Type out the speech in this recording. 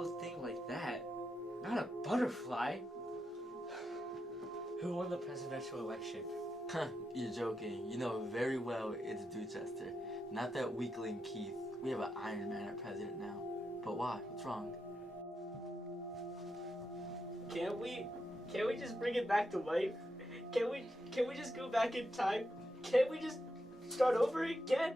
little thing like that. Not a butterfly. Who won the presidential election? You're joking. You know very well it's Dewchester. Not that weakling Keith. We have an Iron Man at president now. But why? What's wrong? Can't we just bring it back to life? Can we just go back in time? Can't we just start over again?